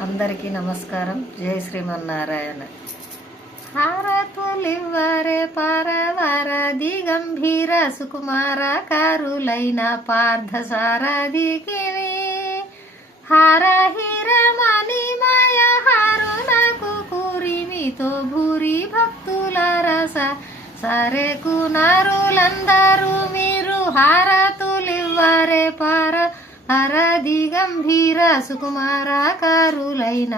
అందరికీ నమస్కారం. జై శ్రీమన్నారాయణ. హారతులివ్వరే పారవార దిగంభీర సుకుమార కారులైన పార్థసారథికి హారహీర మణిమయ హారునకు కూరిమితో భూరి భక్తుల రస సరేకు నరులందరూ మీరు హారతులివ్వరే పార హరది గంభీర సుకుమారాకారులైన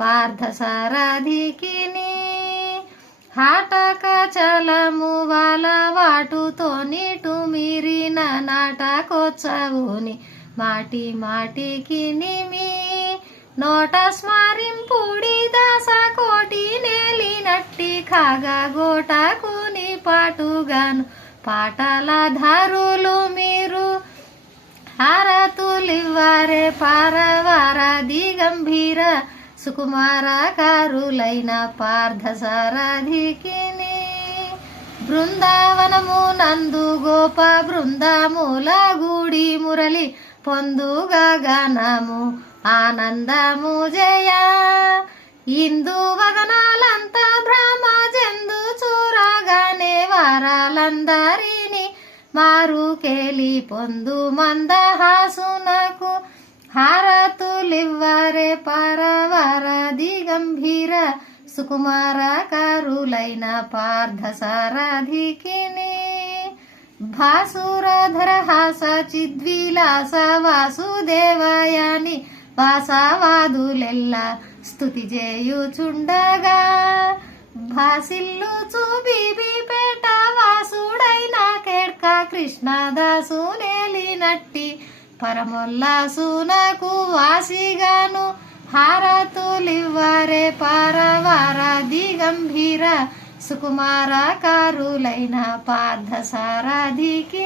పార్థసారథికి హాటక చలము వాళ్ళ వాటుతో నీటు మీరిన నాటకోత్సవుని మాటి మాటికి నిమి నోట స్మరింపుడి దాస కోటి నేలినట్టి ఖాగా గోటకుని పాటుగాను పాటల ధరులు మీరు హారతులివ్వరే పారవార దిగంభీర సుకుమారాకారులైన పార్థసారథికి బృందావనము నందు గోప బృందముల గుడి మురళి పొందుగా గానము ఆనందము జయ ఇందు వదనాలంతా బ్రహ్మ జందు చూరగానే వారాలందరినీ మారుకేలి పొందు మందహాసునకు హారతులివ్వరే పారవార దిగంభీర సుకుమారాకారులైన పార్థసారథికి భాసురధర హాస చిద్విలాస వాసుదేవయాని వాసవాదులెల్ల స్థుతి చేయుచుండగా భాసిల్లు చూబిబి పేట వాసుడైన కేడ్క కృష్ణదాసు నేలినట్టి పరమోల్లాసునకు వాసిగాను హారతులివ్వరే పారవార దిగంభీర సుకుమారాకారులైన పార్థసారథికి